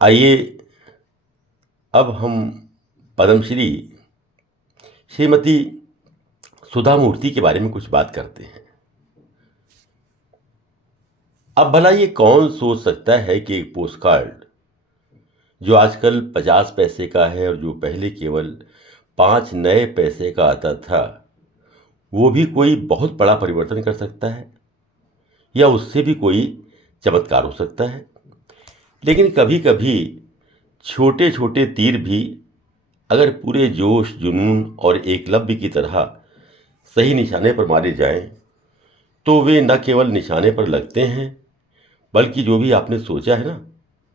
आइए अब हम पद्मश्री श्रीमती सुधा मूर्ति के बारे में कुछ बात करते हैं। अब भला ये कौन सोच सकता है कि एक पोस्ट कार्ड जो आजकल 50 पैसे का है और जो पहले केवल 5 नए पैसे का आता था, वो भी कोई बहुत बड़ा परिवर्तन कर सकता है या उससे भी कोई चमत्कार हो सकता है। लेकिन कभी कभी छोटे छोटे तीर भी अगर पूरे जोश जुनून और एकलव्य की तरह सही निशाने पर मारे जाएं, तो वे न केवल निशाने पर लगते हैं, बल्कि जो भी आपने सोचा है ना,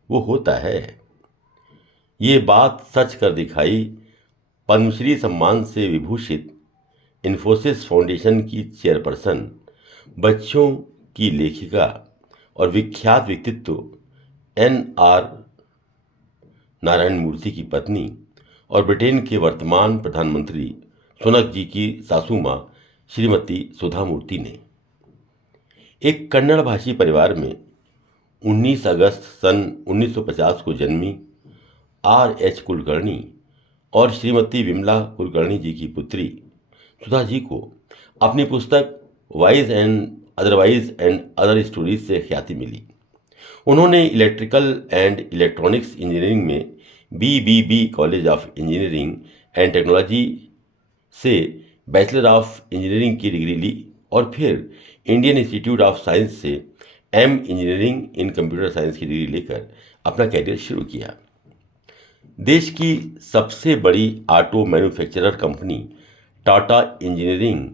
वो होता है। ये बात सच कर दिखाई पद्मश्री सम्मान से विभूषित इन्फोसिस फाउंडेशन की चेयरपर्सन, बच्चों की लेखिका और विख्यात व्यक्तित्व N.R. नारायण मूर्ति की पत्नी और ब्रिटेन के वर्तमान प्रधानमंत्री सुनक जी की सासू माँ श्रीमती सुधा मूर्ति ने एक कन्नड़ भाषी परिवार में 19 अगस्त सन 1950 को जन्मी R.H. कुलकर्णी और श्रीमती विमला कुलकर्णी जी की पुत्री सुधा जी को अपनी पुस्तक wise and otherwise and other stories से ख्याति मिली। उन्होंने इलेक्ट्रिकल एंड इलेक्ट्रॉनिक्स इंजीनियरिंग में BBB college of engineering and technology से बैचलर ऑफ इंजीनियरिंग की डिग्री ली और फिर इंडियन इंस्टीट्यूट ऑफ साइंस से M engineering in computer science की डिग्री लेकर अपना कैरियर शुरू किया। देश की सबसे बड़ी auto manufacturer company Tata engineering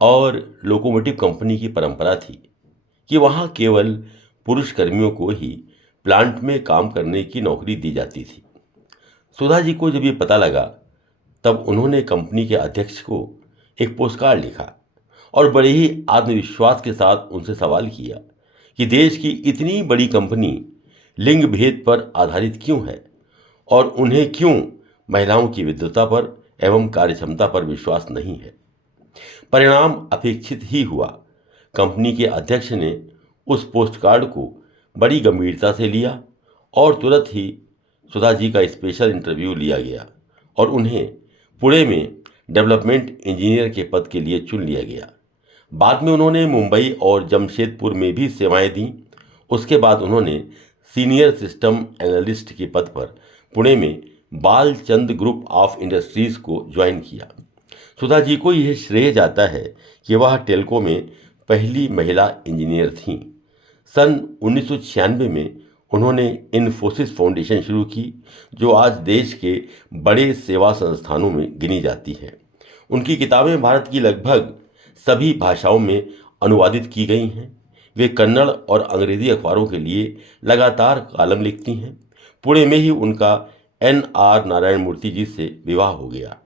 और लोकोमोटिव कंपनी की परंपरा थी कि वहाँ केवल पुरुष कर्मियों को ही प्लांट में काम करने की नौकरी दी जाती थी। सुधा जी को जब ये पता लगा, तब उन्होंने कंपनी के अध्यक्ष को एक पोस्टकार्ड लिखा और बड़े ही आत्मविश्वास के साथ उनसे सवाल किया कि देश की इतनी बड़ी कंपनी लिंग भेद पर आधारित क्यों है और उन्हें क्यों महिलाओं की विद्वता पर एवं कार्यक्षमता पर विश्वास नहीं है। परिणाम अपेक्षित ही हुआ। कंपनी के अध्यक्ष ने उस पोस्टकार्ड को बड़ी गंभीरता से लिया और तुरंत ही सुधा जी का स्पेशल इंटरव्यू लिया गया और उन्हें पुणे में डेवलपमेंट इंजीनियर के पद के लिए चुन लिया गया। बाद में उन्होंने मुंबई और जमशेदपुर में भी सेवाएं दी। उसके बाद उन्होंने सीनियर सिस्टम एनालिस्ट के पद पर पुणे में बालचंद ग्रुप ऑफ इंडस्ट्रीज को ज्वाइन किया। सुधा जी को यह श्रेय जाता है कि वह टेल्को में पहली महिला इंजीनियर थीं। सन 1996 में उन्होंने इन्फोसिस फाउंडेशन शुरू की, जो आज देश के बड़े सेवा संस्थानों में गिनी जाती है। उनकी किताबें भारत की लगभग सभी भाषाओं में अनुवादित की गई हैं। वे कन्नड़ और अंग्रेजी अखबारों के लिए लगातार कॉलम लिखती हैं। पुणे में ही उनका N.R. नारायण मूर्ति जी से विवाह हो गया।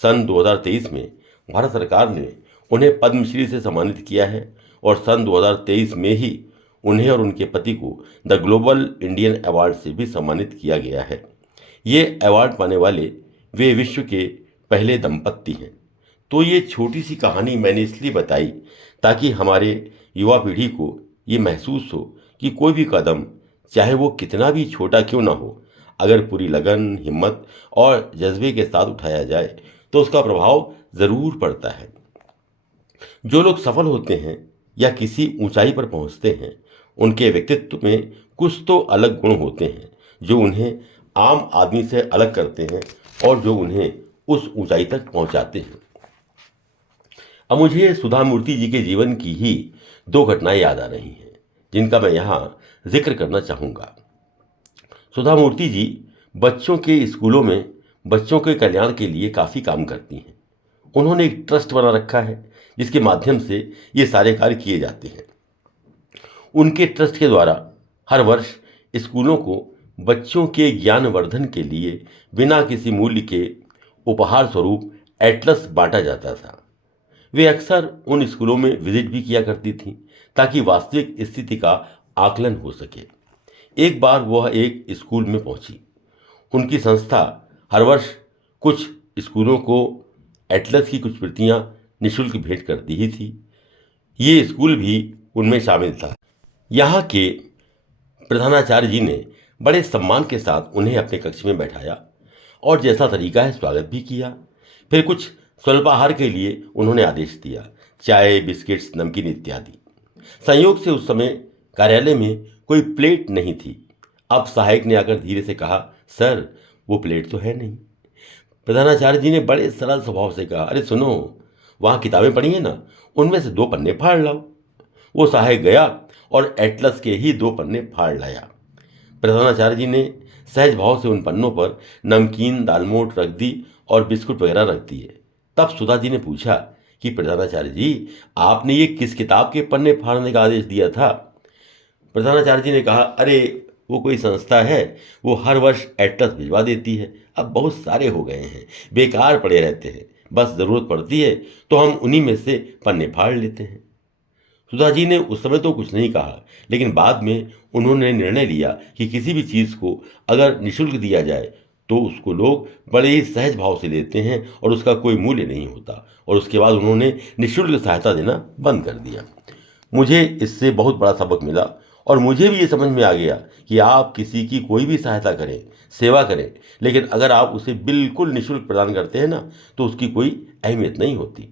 सन 2023 में भारत सरकार ने उन्हें पद्मश्री से सम्मानित किया है और सन 2023 में ही उन्हें और उनके पति को द ग्लोबल इंडियन अवार्ड से भी सम्मानित किया गया है। ये अवार्ड पाने वाले वे विश्व के पहले दंपत्ति हैं। तो ये छोटी सी कहानी मैंने इसलिए बताई ताकि हमारे युवा पीढ़ी को ये महसूस हो कि कोई भी कदम, चाहे वो कितना भी छोटा क्यों ना हो, अगर पूरी लगन, हिम्मत और जज्बे के साथ उठाया जाए तो उसका प्रभाव ज़रूर पड़ता है। जो लोग सफल होते हैं या किसी ऊंचाई पर पहुंचते हैं, उनके व्यक्तित्व में कुछ तो अलग गुण होते हैं जो उन्हें आम आदमी से अलग करते हैं और जो उन्हें उस ऊंचाई तक पहुंचाते हैं। अब मुझे सुधा मूर्ति जी के जीवन की ही 2 घटनाएं याद आ रही हैं, जिनका मैं यहाँ जिक्र करना चाहूँगा। सुधा मूर्ति जी बच्चों के स्कूलों में बच्चों के कल्याण के लिए काफ़ी काम करती हैं। उन्होंने एक ट्रस्ट बना रखा है जिसके माध्यम से ये सारे कार्य किए जाते हैं। उनके ट्रस्ट के द्वारा हर वर्ष स्कूलों को बच्चों के ज्ञानवर्धन के लिए बिना किसी मूल्य के उपहार स्वरूप एटलस बांटा जाता था। वे अक्सर उन स्कूलों में विजिट भी किया करती थीं ताकि वास्तविक स्थिति का आकलन हो सके। एक बार वह एक स्कूल में पहुंची। उनकी संस्था हर वर्ष कुछ स्कूलों को एटलस की कुछ प्रतियां निःशुल्क भेंट करती ही थी। ये स्कूल भी उनमें शामिल था। यहाँ के प्रधानाचार्य जी ने बड़े सम्मान के साथ उन्हें अपने कक्ष में बैठाया और जैसा तरीका है स्वागत भी किया। फिर कुछ स्वल्पाहार के लिए उन्होंने आदेश दिया, चाय, बिस्किट्स, नमकीन इत्यादि। संयोग से उस समय कार्यालय में कोई प्लेट नहीं थी। अब सहायक ने आकर धीरे से कहा, सर वो प्लेट तो है नहीं। प्रधानाचार्य जी ने बड़े सरल स्वभाव से कहा, अरे सुनो, वहाँ किताबें पढ़ी हैं ना, उनमें से 2 पन्ने फाड़ लाओ। वो सहायक गया और एटलस के ही 2 पन्ने फाड़ लाया। प्रधानाचार्य जी ने सहज भाव से उन पन्नों पर नमकीन, दालमोट रख दी और बिस्कुट वगैरह रख दिए। तब सुधा जी ने पूछा कि प्रधानाचार्य जी, आपने ये किस किताब के पन्ने फाड़ने का आदेश दिया था? प्रधानाचार्य जी ने कहा, अरे वो कोई संस्था है, वो हर वर्ष एटलस भिजवा देती है। अब बहुत सारे हो गए हैं, बेकार पड़े रहते हैं, बस ज़रूरत पड़ती है तो हम उन्हीं में से पन्ने फाड़ लेते हैं। सुधा जी ने उस समय तो कुछ नहीं कहा, लेकिन बाद में उन्होंने निर्णय लिया कि किसी भी चीज़ को अगर निःशुल्क दिया जाए तो उसको लोग बड़े ही सहज भाव से लेते हैं और उसका कोई मूल्य नहीं होता। और उसके बाद उन्होंने निःशुल्क सहायता देना बंद कर दिया। मुझे इससे बहुत बड़ा सबक मिला और मुझे भी ये समझ में आ गया कि आप किसी की कोई भी सहायता करें, सेवा करें, लेकिन अगर आप उसे बिल्कुल निःशुल्क प्रदान करते हैं ना, तो उसकी कोई अहमियत नहीं होती।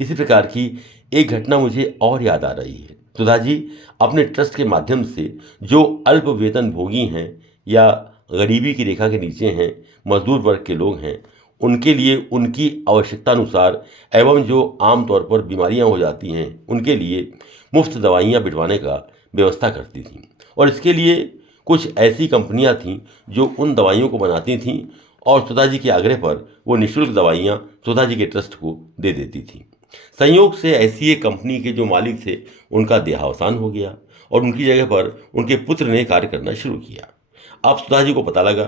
इसी प्रकार की एक घटना मुझे और याद आ रही है। सुधा जी अपने ट्रस्ट के माध्यम से जो अल्प वेतन भोगी हैं या गरीबी की रेखा के नीचे हैं, मजदूर वर्ग के लोग हैं, उनके लिए उनकी आवश्यकता अनुसार एवं जो आमतौर पर बीमारियां हो जाती हैं उनके लिए मुफ्त दवाइयां बिठवाने का व्यवस्था करती थीं। और इसके लिए कुछ ऐसी कंपनियां थीं जो उन दवाइयों को बनाती थीं और सुधा जी के आग्रह पर वो निःशुल्क दवाइयां सुधा जी के ट्रस्ट को दे देती थीं। संयोग से ऐसी एक कंपनी के जो मालिक थे उनका देहावसान हो गया और उनकी जगह पर उनके पुत्र ने कार्य करना शुरू किया। अब सुधा जी को पता लगा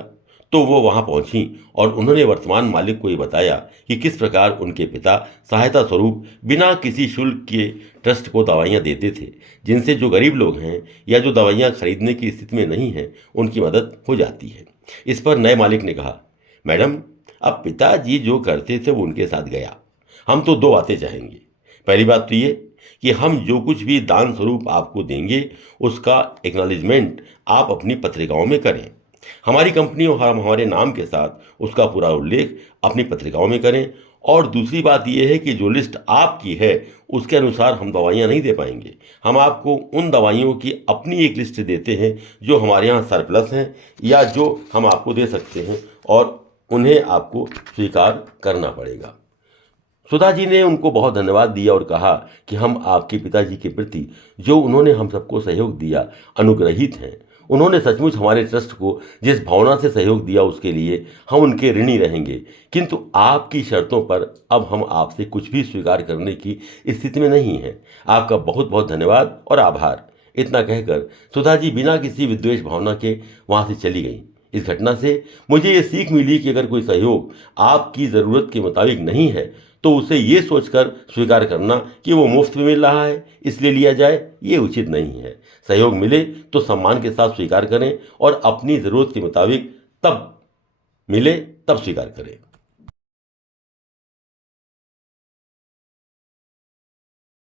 तो वो वहाँ पहुँची और उन्होंने वर्तमान मालिक को ये बताया कि किस प्रकार उनके पिता सहायता स्वरूप बिना किसी शुल्क के ट्रस्ट को दवाइयाँ देते थे, जिनसे जो गरीब लोग हैं या जो दवाइयाँ खरीदने की स्थिति में नहीं हैं उनकी मदद हो जाती है। इस पर नए मालिक ने कहा, मैडम अब पिताजी जो करते थे वो उनके साथ गया, हम तो 2 बातें चाहेंगे। पहली बात तो ये कि हम जो कुछ भी दान स्वरूप आपको देंगे उसका एक्नॉलेजमेंट आप अपनी पत्रिकाओं में करें। हमारी कंपनी और हम हमारे नाम के साथ उसका पूरा उल्लेख अपनी पत्रिकाओं में करें। और दूसरी बात यह है कि जो लिस्ट आपकी है उसके अनुसार हम दवाइयाँ नहीं दे पाएंगे। हम आपको उन दवाइयों की अपनी एक लिस्ट देते हैं जो हमारे यहाँ सरप्लस हैं या जो हम आपको दे सकते हैं और उन्हें आपको स्वीकार करना पड़ेगा। सुधा जी ने उनको बहुत धन्यवाद दिया और कहा कि हम आपके पिताजी के प्रति जो उन्होंने हम सबको सहयोग दिया अनुग्रहित हैं। उन्होंने सचमुच हमारे ट्रस्ट को जिस भावना से सहयोग दिया उसके लिए हम उनके ऋणी रहेंगे, किंतु आपकी शर्तों पर अब हम आपसे कुछ भी स्वीकार करने की स्थिति में नहीं हैं। आपका बहुत बहुत धन्यवाद और आभार। इतना कहकर सुधा जी बिना किसी विद्वेष भावना के वहाँ से चली गई। इस घटना से मुझे ये सीख मिली कि अगर कोई सहयोग आपकी ज़रूरत के मुताबिक नहीं है तो उसे ये सोचकर स्वीकार करना कि वो मुफ्त में मिल रहा है इसलिए लिया जाए, ये उचित नहीं है। सहयोग मिले तो सम्मान के साथ स्वीकार करें और अपनी ज़रूरत के मुताबिक तब मिले तब स्वीकार करें।